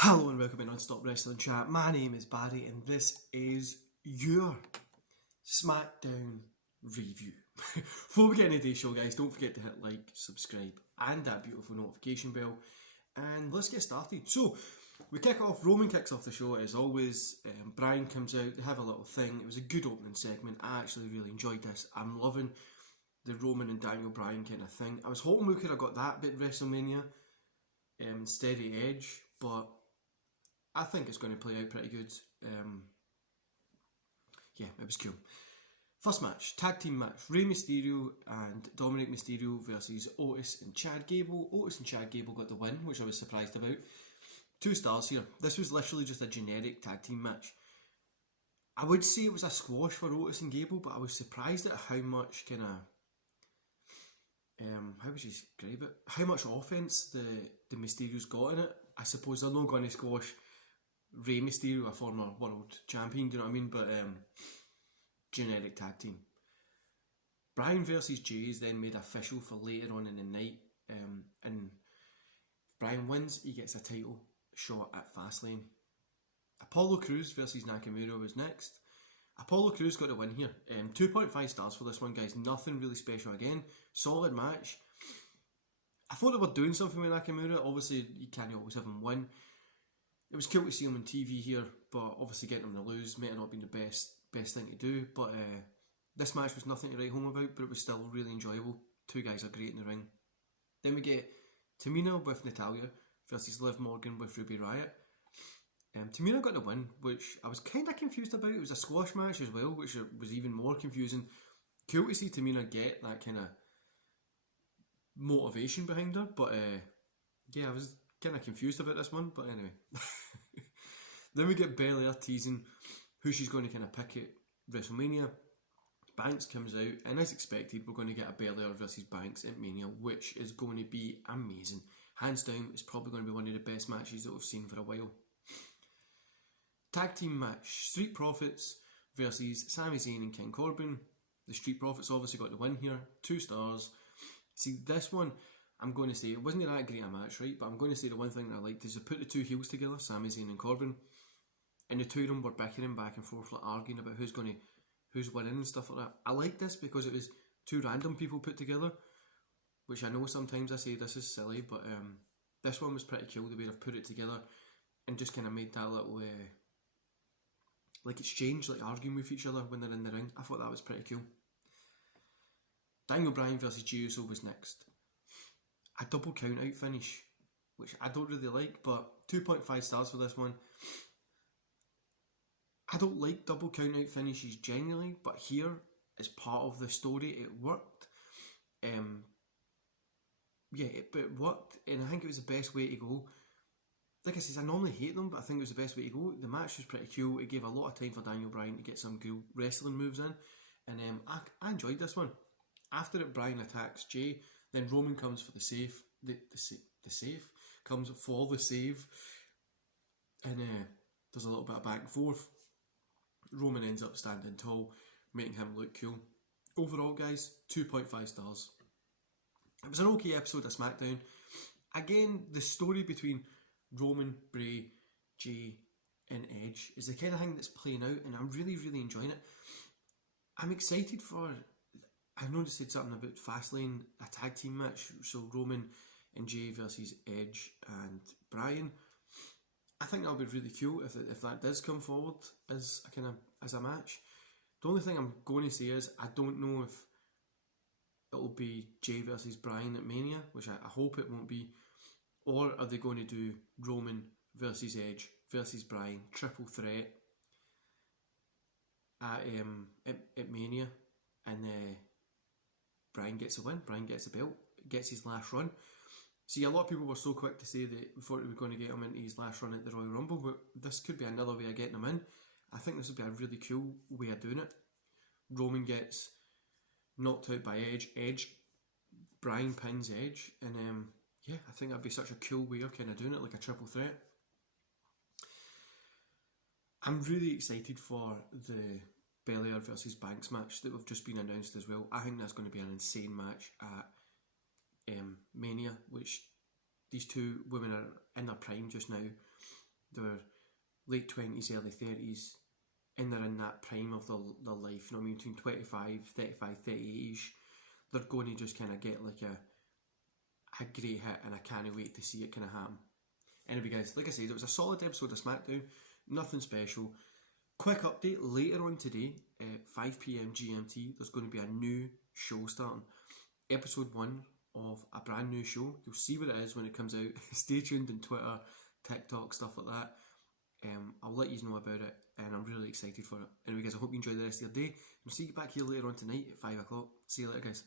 Hello and welcome to Non-Stop Wrestling Chat. My name is Barry and this is your Smackdown review. Before we get into today's show, guys, don't forget to hit like, subscribe and that beautiful notification bell, and let's get started. So we kick off, Roman kicks off the show as always. Brian comes out, they have a little thing. It was a good opening segment. I actually really enjoyed this. I'm loving the Roman and Daniel Bryan kind of thing. I was hoping we could have got that bit WrestleMania instead of Edge, but I think it's going to play out pretty good. Yeah, it was cool. First match, tag team match. Rey Mysterio and Dominic Mysterio versus Otis and Chad Gable. Otis and Chad Gable got the win, which I was surprised about. 2 stars here. This was literally just a generic tag team match. I would say it was a squash for Otis and Gable, but I was surprised at how much kind of how would you describe it? How much offense the Mysterios got in it. I suppose they're not going to squash Rey Mysterio, a former world champion, do you know what I mean? But generic tag team. Bryan versus Jay is then made official for later on in the night, and if Bryan wins, he gets a title shot at Fastlane. Apollo Crews versus Nakamura was next. Apollo Crews got a win here. 2.5 stars for this one, guys. Nothing really special again. Solid match. I thought they were doing something with Nakamura. Obviously, you can't always have him win. It was cool to see him on TV here, but obviously getting him to lose might have not been the best thing to do. But this match was nothing to write home about, but it was still really enjoyable. 2 guys are great in the ring. Then we get Tamina with Natalya versus Liv Morgan with Ruby Riott. Tamina got the win, which I was kind of confused about. It was a squash match as well, which was even more confusing. Cool to see Tamina get that kind of motivation behind her, but yeah, I was kind of confused about this one, but anyway. Then we get Belair teasing who she's going to kind of pick at WrestleMania. Banks comes out, and as expected, we're going to get a Belair versus Banks at Mania, which is going to be amazing. Hands down, it's probably going to be one of the best matches that we've seen for a while. Tag team match, Street Profits versus Sami Zayn and King Corbin. The Street Profits obviously got the win here, 2 stars. See, this one, I'm going to say, it wasn't that great a match, right? But I'm going to say the one thing that I liked is they put the 2 heels together, Sami Zayn and Corbin, and the 2 of them were bickering back and forth, like arguing about who's winning and stuff like that. I like this because it was 2 random people put together, which I know sometimes I say this is silly, but this one was pretty cool the way they've put it together and just kind of made that little like exchange, like arguing with each other when they're in the ring. I thought that was pretty cool. Daniel Bryan versus Jey Uso was next. A double count out finish, which I don't really like, but 2.5 stars for this one. I don't like double count out finishes generally, but here, as part of the story, it worked. But it worked, and I think it was the best way to go. Like I said, I normally hate them, but I think it was the best way to go. The match was pretty cool. It gave a lot of time for Daniel Bryan to get some cool wrestling moves in, and I enjoyed this one. After it, Bryan attacks Jay. Then Roman comes for the save. The save comes for the save, and there's a little bit of back and forth. Roman ends up standing tall, making him look cool. Overall, guys, 2.5 stars. It was an okay episode of Smackdown. Again, the story between Roman, Bray, Jay, and Edge is the kind of thing that's playing out, and I'm really, really enjoying it. I'm excited for. I know they said something about Fastlane, a tag team match, so Roman and Jay versus Edge and Bryan. I think that'll be really cool if that does come forward as a match. The only thing I'm going to say is I don't know if it'll be Jay versus Bryan at Mania, which I hope it won't be, or are they going to do Roman versus Edge versus Bryan, triple threat at Mania, and Bryan gets a win, Bryan gets a belt, gets his last run. See, a lot of people were so quick to say that we thought we were going to get him into his last run at the Royal Rumble, but this could be another way of getting him in. I think this would be a really cool way of doing it. Roman gets knocked out by Edge, Bryan pins Edge, and yeah, I think that'd be such a cool way of kind of doing it, like a triple threat. I'm really excited for the Belair versus Banks match that we've just been announced as well. I think that's going to be an insane match at Mania, which these 2 women are in their prime just now. they're late 20s, early 30s, and they're in that prime of their life, you know what I mean, between 25, 35, 38ish, they're going to just kind of get like a great hit, and I can't wait to see it kind of happen. Anyway guys, like I said, it was a solid episode of SmackDown, nothing special. Quick update, later on today, at 5 PM GMT, there's going to be a new show starting. Episode 1 of a brand new show. You'll see what it is when it comes out. Stay tuned on Twitter, TikTok, stuff like that. I'll let you know about it, and I'm really excited for it. Anyway guys, I hope you enjoy the rest of your day. I'll see you back here later on tonight at 5 o'clock. See you later guys.